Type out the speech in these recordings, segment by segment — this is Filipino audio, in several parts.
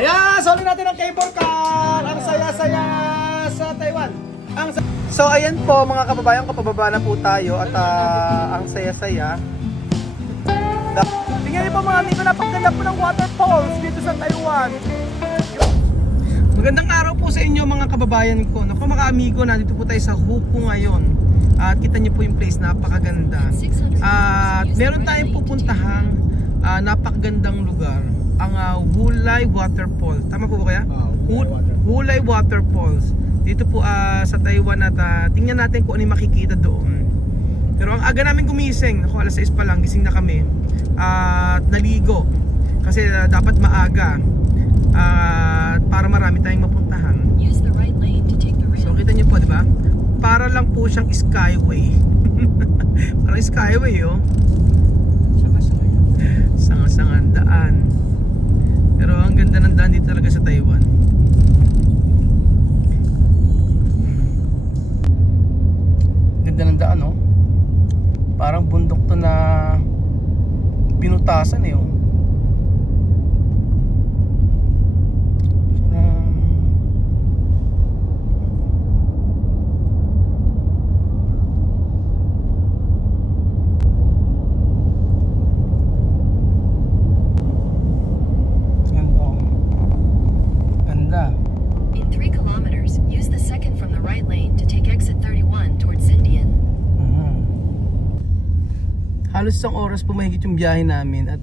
Ayan, solo natin ang cable car. Ang saya-saya sa Taiwan. So ayan po mga kababayan, kapababa na po tayo at ang saya-saya. Tingnan niyo po mga amigo, napakaganda po ng waterfalls dito sa Taiwan. Magandang araw po sa inyo mga kababayan ko. Naku mga amigo, nandito po tayo sa Hukou ngayon. At kita niyo po yung place, napakaganda. At meron tayong pupuntahang napakagandang lugar, ang Wulai Waterfall. Tama po ba kaya? Wulai Waterfalls. Dito po sa Taiwan at tingnan natin kung ano yung makikita doon. Pero ang aga namin gumising, naku, alas 6 pa lang, gising na kami. At naligo. Kasi dapat maaga. Para marami tayong mapuntahan. So kita niyo po, di ba? Para lang po siyang skyway. Parang skyway, oh. Sanga-sangang daan. Pero ang ganda ng daan dito talaga sa Taiwan. Ganda ng daan, oh. Parang bundok to na pinutasan, eh, oh. Halos isang oras po mahigit yung biyahe namin at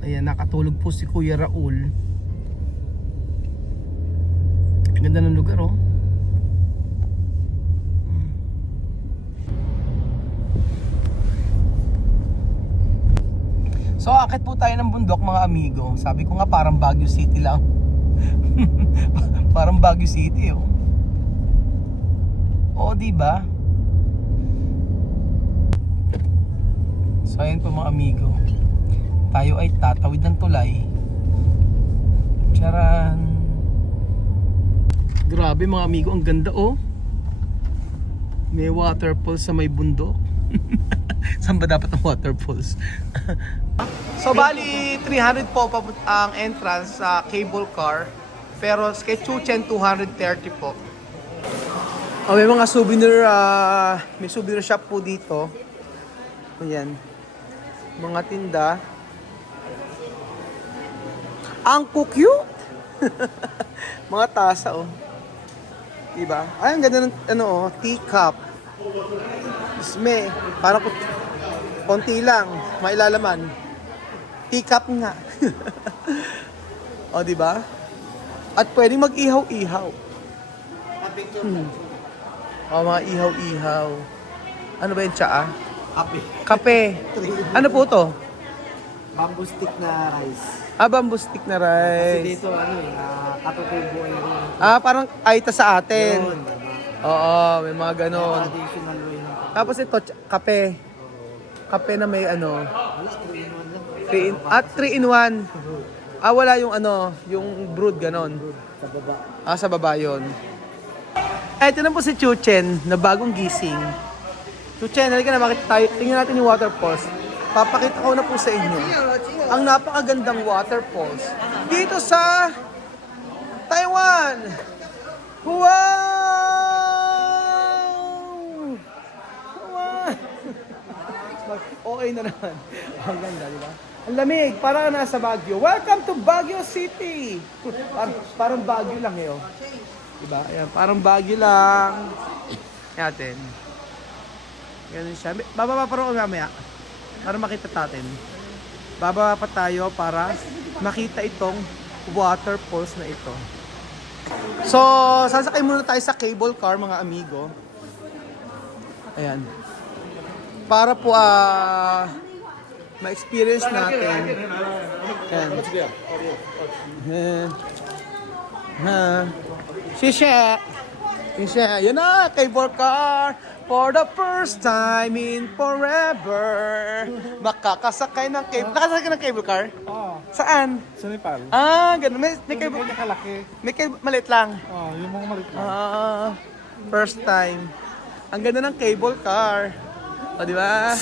ayan, nakatulog po si Kuya Raul. Ganda ng lugar, oh. So akit po tayo ng bundok mga amigo. Sabi ko nga parang Baguio City lang. Parang Baguio City, oh. Oo, diba? So ayan po mga amigo, tayo ay tatawid ng tulay. Charan! Grabe mga amigo, ang ganda, oh. May waterfalls sa may bundok. Saan ba dapat ang waterfalls? So bali 300 po ang entrance sa cable car. Pero kay Chuchen 230 po. May mga souvenir, may souvenir shop po dito. Ayan, mga tinda. Ang cute. Mga tasa, oh. Diba? Ay, ang ganda ng teacup. Isme, parang konti lang, mailalaman. Teacup nga. O, diba? At pwedeng mag-ihaw-ihaw. O, mga ihaw-ihaw. Ano ba yung tsaa? Kape. Ano po to? Bamboo stick na rice. Bamboo stick na rice. Kasi dito katutubo ay rin. Parang aita sa atin. Yun, Oo, may mga ganon. traditional way na. Tapos ito, kape. Kape na may Wala, 3 in 1 lang. 3 in 1. Wala yung yung brewed ganon. Sa baba. Sa baba yun. Ito na po si Chuchen na bagong gising. Chuchen, halika na, makita tayo. Tingnan natin yung waterfalls. Papakita ko na po sa inyo ang napakagandang waterfalls dito sa Taiwan. Wow! Wow! Okay na naman. Ang ganda, di ba? Ang lamig, parang nasa Baguio. Welcome to Baguio City! Parang Baguio lang, eh, oh. Diba? Ayan, parang Baguio lang. Ayan. Ganun siya. Bababa pa rin mamaya para makita natin. Bababa pa tayo para makita itong waterfalls na ito. So, sasakay muna tayo sa cable car mga amigo. Ayan. Para po ma-experience natin. Ayan. Shisha. Yan na, cable car. For the first time in forever. Makakasakay ng cable. Nakasakay ka ng cable car? Oo. Saan? Sa Nepal. Ganun. May cable. May nakalaki. May cable, maliit lang. Yung mga malit lang. First time. Ang ganda ng cable car. O, di ba?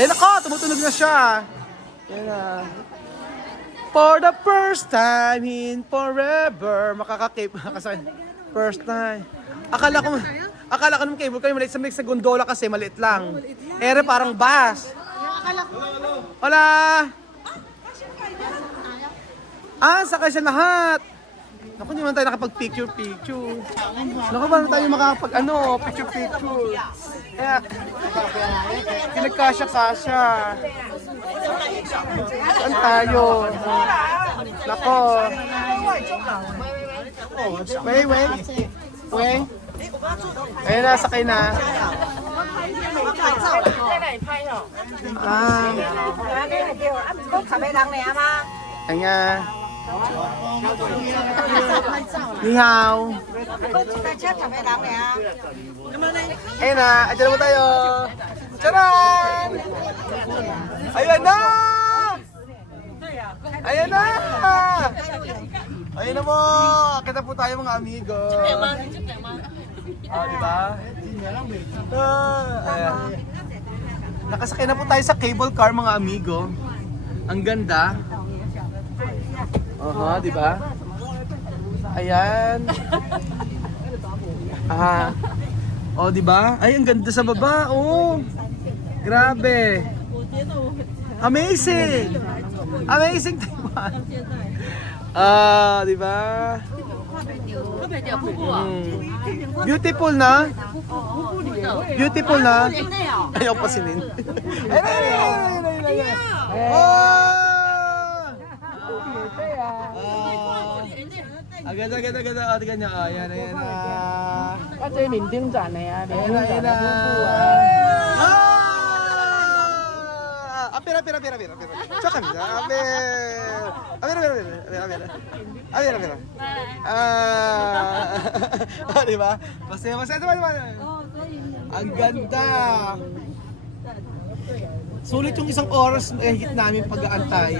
Ayun ako, tumutunog na siya. Yan na. For the first time in forever. Makaka-cape. First time. Akala ko nung cable kayo maliit sa gondola kasi maliit lang. Ere parang bus. Wala. Sakay siya lahat. Naku, hindi man tayo nakapag-picture. Naku, ba na tayo makakapag, picture. Kaya, pinagkasya-kasya. Saan tayo? Nako. Wait. Ayun na, sakay na. Kanya. Ni hao. Ayun na, adyan na mo tayo. Charan! Ayan na! Ayan na! Ayun na mo! Kita po tayo mga amigo. Diba? Ayan. Nakasakay na po tayo sa cable car mga amigo. Ang ganda. Diba? Ayan. Diba? Ay, ang ganda sa baba. Grabe. Amazing. Amazing Taiwan. Diba? Beautiful na. Beautiful na. Ayaw pa sinin. Agad. Tingnan niya. Ayan na. Kasi ninding dyan na yan. Ayan na. Apira. Tsaka nila. Apira. Diba? Masaya. Ang ganda. Sulit yung isang oras higit namin pag-aantay.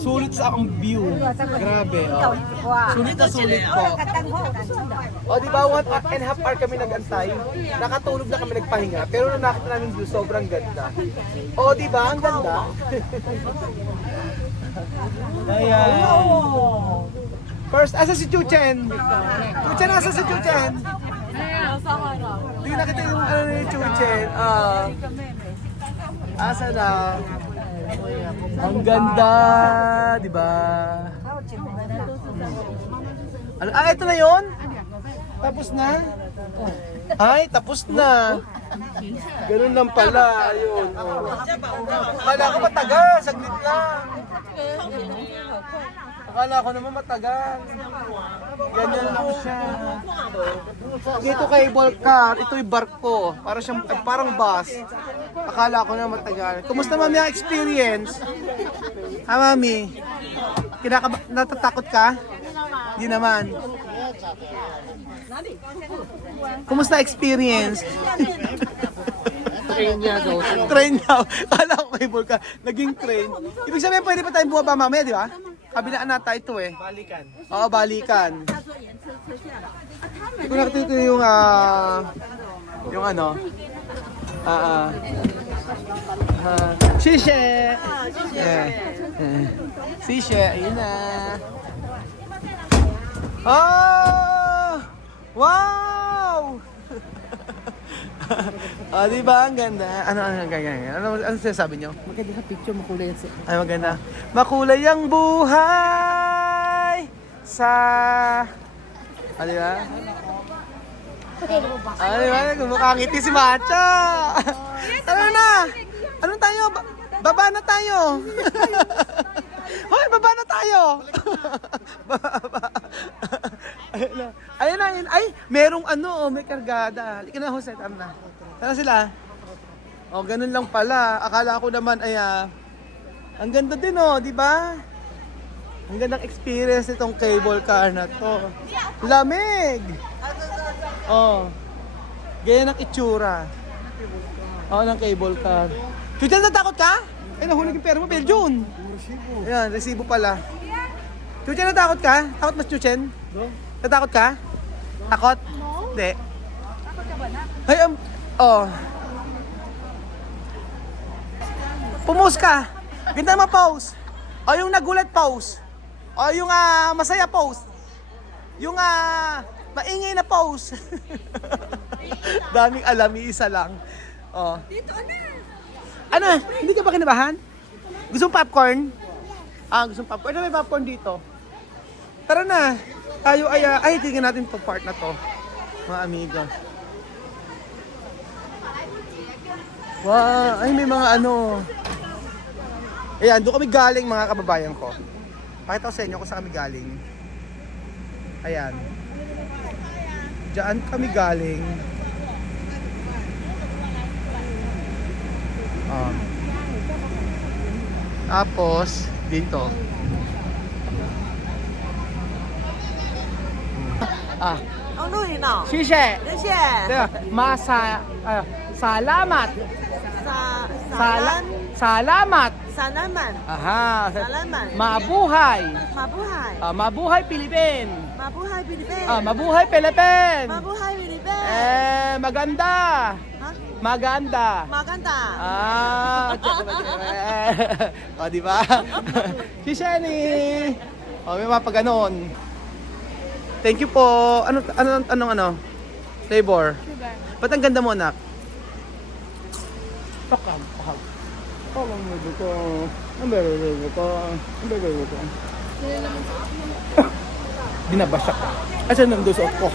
Sulit sa akong view. Grabe. Sulit po. Diba, 1.5 hour kami nag-antay. Nakatulog na kami nagpahinga. Pero nung nakita namin view, sobrang ganda. Diba? Ang ganda. Ayan. First, asa si Chuchen? Asa si Chuchen? Hindi nakita yung ni Chuchen. Asa na? Ang ganda, di ba? Ito na 'yon? Tapos na? Ay, tapos na. Ganun lang pala, ayun. Akala ko matagal, saglit lang. Akala ko naman matagal. Ganyan lang siya. Dito cable car, ito yung barko. Parang bus. Akala ko na matagal. Kumusta mami ang experience? Mami? Natatakot ka? Hindi naman. Kumusta experience? Train niya daw. Train daw. Akala ko cable car. Naging train. Ibig sabihin pwede pa tayong bumaba mamaya, di ba? Kabilaan na tayo ito eh. Balikan. Oo, balikan. Hindi ko nakita ito yung ano. Shishe! Shishe, ayun na. Wow! Diba? Ang ganda. Ano sinasabi nyo? Maganda sa picture, makulay yan. Ay, maganda. Makulay ang buhay sa... Diba? Diba? Mukhang ngiti si Macha. Ano na? Anong tayo? Baba na tayo. Hoy, baba na tayo. Baba. Ayun na. Ay, merong may kargada. Halika na, Jose. Tama na. Saan sila? Ganun lang pala. Akala ko naman ang ganda din di ba? Ang gandang experience itong cable car na to. Lamig! Ganyan ang itsura. Ng cable car. Chuchan, natakot ka? Nahulog yung pera mo, Belgium. Ayan, resibo pala. Chuchen, natakot ka? Takot mas Chuchen? Natakot ka? Takot? Hindi. Ay, Pumus ka. Ganda mo pose. O yung nagulat pose. O yung masaya pose. Yung maingay na pose. Daming alam, isa lang. O. Dito na. Ano? Hindi ka ba kinabahan? Gusto mong popcorn? Gusto mong popcorn. Ano may popcorn dito? Tara na. Tayo ay tingnan natin itong part na to. Mga amigo. Wow, ay may mga ano. Ayan, doon kami galing mga kababayan ko. Pakita ko sa inyo kung saan kami galing. Ayan. Diyan kami galing. Tapos, dito. Ano yun na? Shishe! 谢谢。 Salamat! Salan. Salamat! Salaman. Aha! Salamat. Mabuhay! Mabuhay. Mabuhay Pilipin! Mabuhay Pilipin. Mabuhay Pilipin! Mabuhay Pilipin. Maganda! Ha? Maganda! Maganda. O, di ba? Si Shenny! O, may mga pag-ganon. Thank you po. Anong flavor? Sugar. Ba't ang ganda mo, anak? Pakam. Pakam mo dito. Ang bero dito. Ang bero dito. Binabasyak ka. Asan nang dusot ko?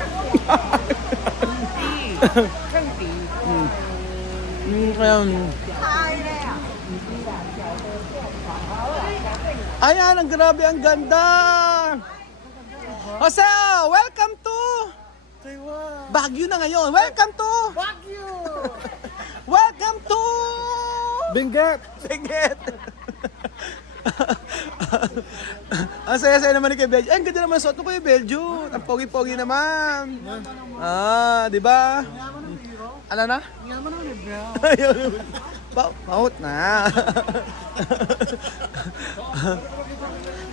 Ayan, ang grabe, ang ganda! Jose, welcome to Baguio na ngayon. Welcome to Baguio! Welcome to Benguet! Benguet. Ang saya-saya naman ni kay Beljo. Ang ganda naman suot mo kay Beljo. Ang pogi-pogi naman. Di ba? Ano na? Maut na.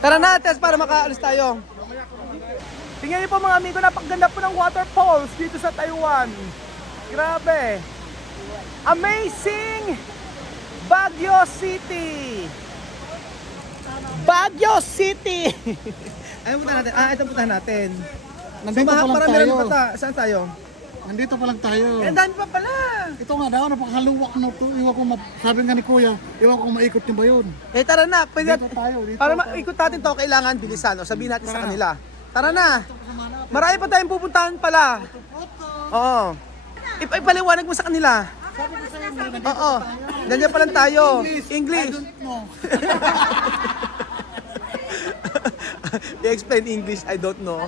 Tara na, Tess, para makaalis tayo. Tingnan niyo po mga amigo, napakaganda po ng waterfalls dito sa Taiwan. Grabe. Amazing! Baguio City! Baguio City! Ayun punta natin. Ito punta natin. Nandito pa lang tayo. Saan tayo? Nandito pa lang tayo. Ang dami pa pala. Ito nga daw, napakaluwak na ito. Iwan ko, sabi nga ni Kuya, iwan ko kung maikot niyo ba yun. Tara na. Pwede Dito tayo, dito. para maikot natin to, kailangan bilisan. Sabihin natin sa kanila. Tara na. Marami pa tayong pupuntahan pala. Oo. Ipaliwanag mo sa kanila. Oo. Nandiyan pa lang tayo. English. No. I-explain English, I don't know.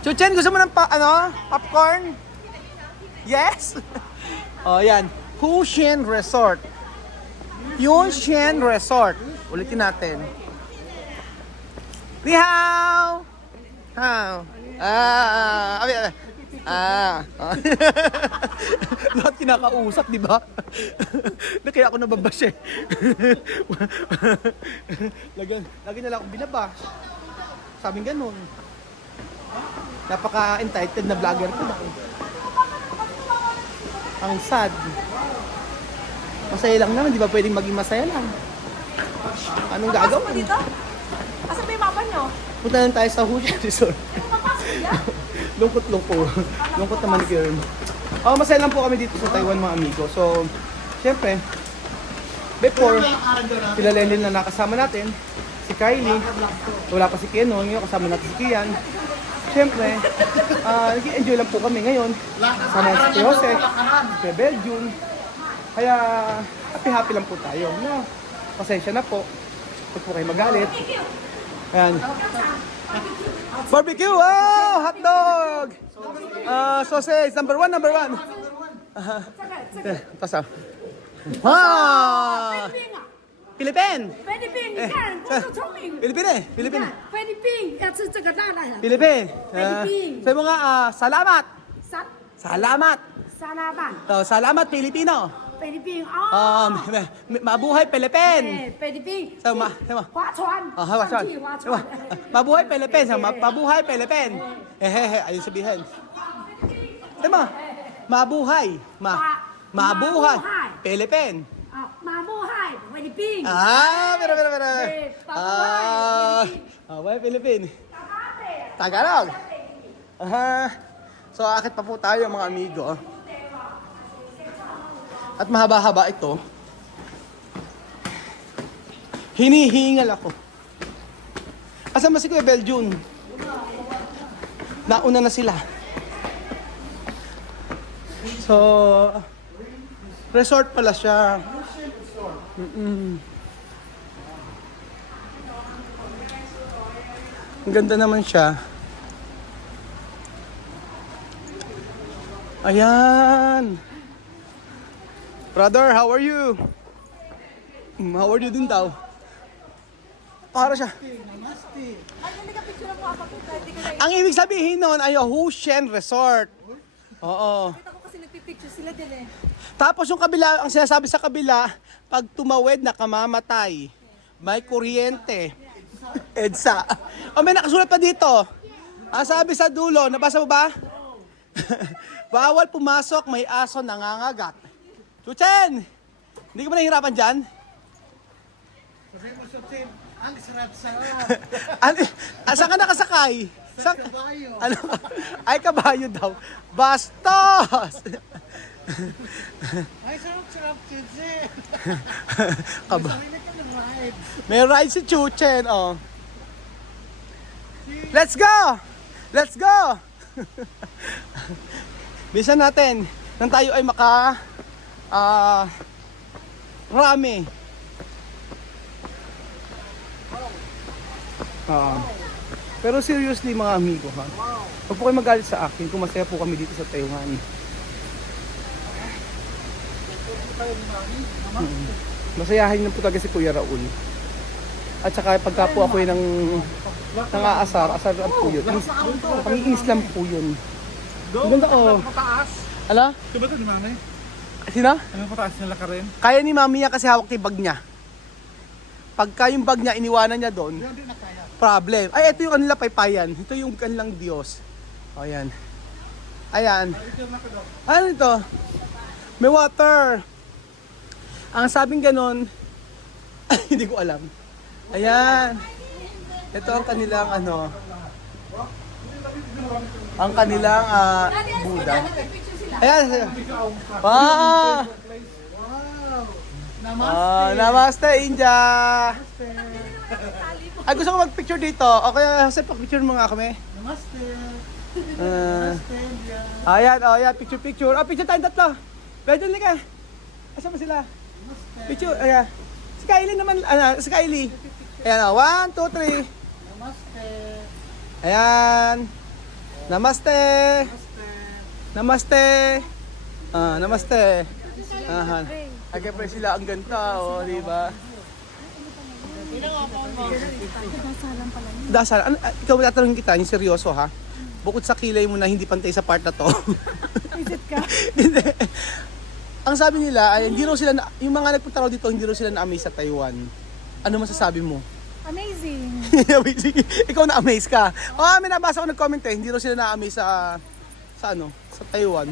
Chuchen, gusto mo ng popcorn? Yes? Oh, yan. Hushen Resort. Hushen Resort. Ulitin natin. Ni hao. Hao. Lahat kinakausap, di ba? Na kaya ako nababash eh. Lagi na lang akong binabash. Sabing ganun. Napaka-entitled na vlogger ko na. Ang sad. Masaya lang naman, di ba pwedeng maging masaya lang? Anong gagawin? Dito? Asa ba yung mapa nyo? Punta lang tayo sa Hushen Resort. Lungkot naman ni Kieran. Masaya lang po kami dito sa Taiwan mga amigo. So, syempre, before, sila Lenlin na nakasama natin, si Kylie, wala pa si Keno, ngayon kasama natin si Kian. Syempre, nag-enjoy lang po kami ngayon. Kasama natin si Jose, si Belgium. Kaya, happy lang po tayo. No? Pasensya na po. Huwag po kayo magalit. Ayan. Barbecue! Oh! Hotdog! Sausage! Number one! Pasaw. Philippine! 菲律宾，你看我多聪明。 Philippine! 你看菲律宾要吃这个辣辣的， Philippine! Philippine. Sabi mo nga, salamat! 沙 Salamat! 沙拉饭， Salamat, Pilipino! 菲律宾哦， Mabuhay, Philippine! 哎，菲律宾 Sabi mo, 划船， hawa 上去划 Diba? 船， Mabuhay, Philippine! Mabuhay, Philippine! Ayun sabihin. Diba? Mabuhay! Mabuhay! Philippine! 啊，马木汉 Philippines. Pero. Why Philippine? Tagalog. So, akit pa po tayo mga amigo. At mahaba-haba ito. Hinihingal ako. Kasama si Kuya Beljun. Nauna na sila. So, resort pala siya. Ang ganda naman siya. Ayan. Brother, how are you? How are you din daw? Para siya. Ang ibig sabihin nun ay Hushen Resort. Oo. Ako kasi nagpipicture sila din eh. Tapos yung kabila, ang sinasabi sa kabila, pag tumawid na kamamatay, may kuryente. EDSA. O may nakasulat pa dito. Ang sabi sa dulo, nabasa mo ba? Bawal pumasok, may aso nangangagat. Chuchen! Hindi ka ba nahihirapan dyan? Sabi mo sa team, ang sarap-sarap. Saan ka nakasakay? Sa kabayo. Ano? Ay, kabayo daw. Bastos! Ay, sarap-sarap, Chichi. Kaba- Sabi na ka ride. May ride si Chuchen, oh. Let's go! Let's go! Bisa natin nang tayo ay rami. Pero seriously mga amigo ha. Huwag po kayo magalit sa akin kung masaya po kami dito sa Taiwan. Masayahin lang po talaga si Kuya Raul. At saka pagka po ako ng aasar lang po yun. Pangiinis lang po yun. Ganda oh. Mataas. Ala? Diba ito ni Mami? Sino? Ano mataas nila ka rin? Kaya ni Mami yan kasi hawak yung bag niya. Pagka yung bag niya, iniwanan niya doon, Hindi na kaya. problem. Ay, ito yung kanila paypayan. Ito yung kanilang Diyos. O, ayan. Ayan. Ano ito? May water. Ang sabing ganon, hindi ko alam. Ayan. Ito ang kanilang ang kanilang Buddha. Ayan. Wow. Namaste, India. Ay, gusto ko mag-picture dito. O kaya, Jose, pag-picture mo nga kami. Namaste. Ayan, ayan, picture. Picture tayong tatlo. Pwede nila ka. Asa ba sila? Picture, ayan. Si Kylie naman, si Kylie. Ayan, 1, 2, 3. Namaste. Ayan. Namaste. Namaste. Namaste. Ahan. Ay, kaya sila ang ganda, di ba? Dasalan. Ikaw tatanungin kita, yung seryoso ha? Bukod sa kilay mo na hindi pantay sa part na to. Visit ka? Hindi. Ang sabi nila, ay, hindi raw sila, yung mga nagpunta raw dito, hindi raw sila na-amaze sa Taiwan. Ano masasabi mo? Amazing. Ikaw na-amaze ka. May nabasa ko nag-comment eh, hindi raw sila na-amaze sa Taiwan.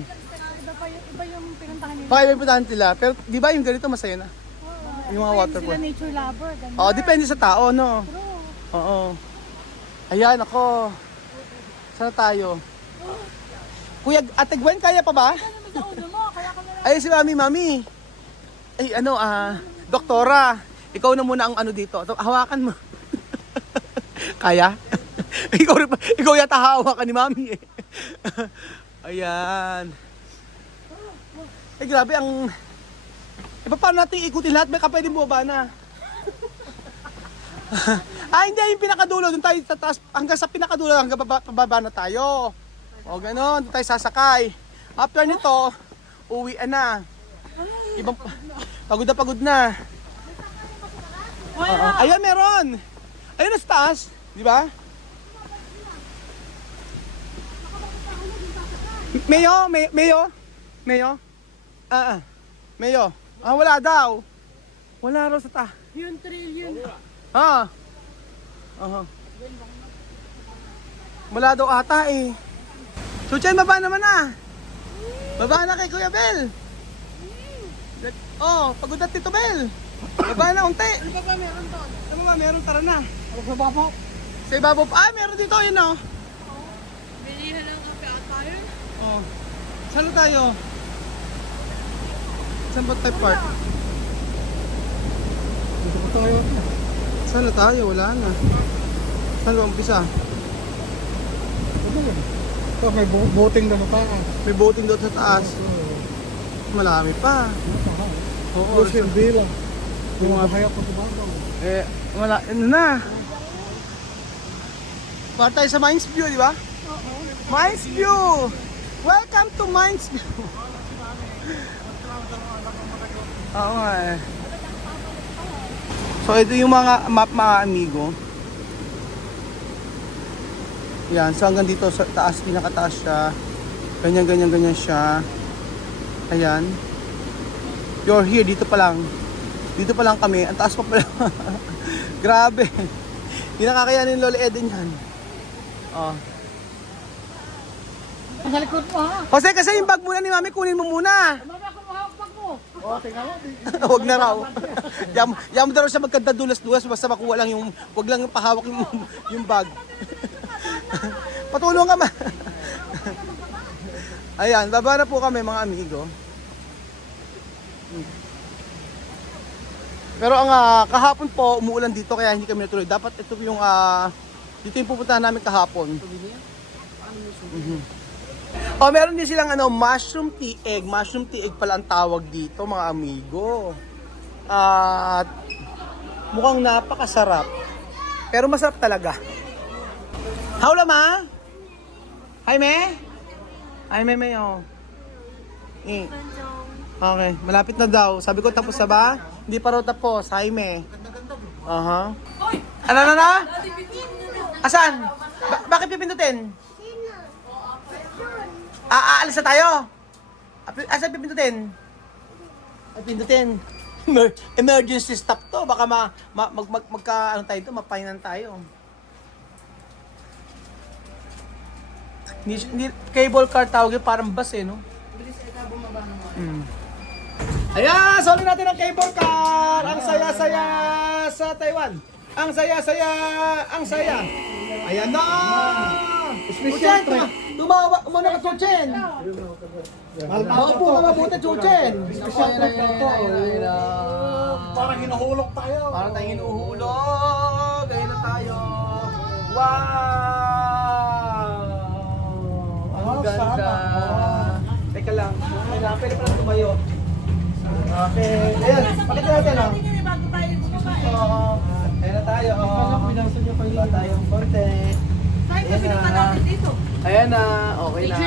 Iba yung pinuntahan nila. Baka yung puntahan nila. Pero di ba yung ganito masaya na? Yung mga waterfall. Sila nature lover. Ganun. Depende sa tao, no? True. Oo. Ayan, ako. Saan tayo? Kuya, Ate Gwen, kaya pa ba? Ano sa ulo mo? Kaya ka na Ay, si Mami. Ay, doktora. Ikaw na muna ang dito. Hawakan mo. Kaya? ikaw yata hawakan ni Mami eh. Ayan. Ay, grabe ang... paano natin ikutin lahat? May pwedeng bumaba na. Hindi, yung pinakadulo. Doon tayo sa taas. Hanggang sa pinakadulo, hanggang pababa na tayo. O, ganon. Doon tayo sasakay. After nito, uwi na. Ibang... Pagod na. Ayan, meron. Ayun na sa taas. Di ba? Mayo. Mayo. Wala daw. Wala raw sa ta. Yun, trillion. Wala daw ata eh. Chuchen, baba naman na. Baba na kay Kuya Bel. Pagod na Tito Bel. Baba na, unti. Ano ba meron doon? Ano ba meron? Tara na. Ano sa babo? Sa ibabaw pa. Ah, meron dito. Yun o. Bilihan lang kape at tayo. Oh. Saan na tayo? Saan ba tayo park? Dito po tayo. Saan na tayo? Wala na. Saan ba umpisa? Ano yun? Ito, may boating na sa taas. May boating doon sa taas. Malami pa. Oo. Lucien Villa. Yung mga kaya ko sa babo. Eh, wala. Ano na? Para tayo sa Mines View, di ba? Oo. Mines View! Welcome to Mines View! Oo nga eh. So ito yung mga map mga amigo. Yan, so hanggang dito sa taas, pinakataas siya. Ganyan siya. Ayan. You're here, dito pa lang. Dito pa lang kami, ang taas pa pala. Grabe. Hindi nakakayanin ni Lolo Eden yan. Oh. Sa likod mo ha? Jose, kasi yung bag muna ni Mami, kunin mo muna. Mami ako mahapag mo. O, tingnan mo. Huwag na raw. Yam na raw siya magkadadulas-dulas, basta makuha lang yung, wag lang yung pahawak yung bag. Patulong ka ma. Ayan, baba na po kami mga amigo. Pero ang kahapon po umuulan dito kaya hindi kami natuloy. Dapat ito yung dito yung pupuntahan namin kahapon. Oh, meron din silang mushroom tea egg. Mushroom tea egg pala ang tawag dito, mga amigo. At mukhang napakasarap. Pero masarap talaga. Howla ma? Hi me? Hi me oh. Okay, malapit na daw. Sabi ko tapos na ba? Hindi pa raw tapos. Hi me. Aha. Ano na? Asan? Bakit pipindutin? Aalis na tayo. Asan pipindutin? Pindutin. Emergency stop to. Baka magka ano tayo to, mapainan tayo. Hindi cable car tawag yun, parang bus eh, no? Ayan, soli natin ang cable car. Ang saya-saya sa Taiwan. Ang saya-saya, ang saya. Ayan na. Special trip. Tumawa muna ka, Chuchen. Maupo ka mabuti, Chuchen. Special trip na ito. Parang hinuhulog tayo. Parang tayong hinuhulog. Ayun na tayo. Wow! Ang ganda. Teka lang. Pwede pa lang tumayo. Okay. Ayan, pakita natin lang. Ayan na tayo. Wala tayong konti. Ayan na. Ayan na. Okay na.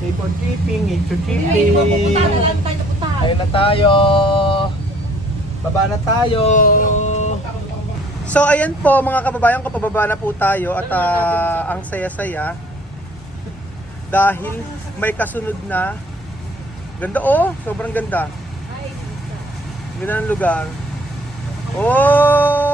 Nature tripping. Nature tripping. Ayan na tayo. Baba na tayo. So ayan po mga kababayan, kapababa na po tayo at ang saya-saya dahil may kasunod na ganda sobrang ganda. Ganda ng lugar. Oh!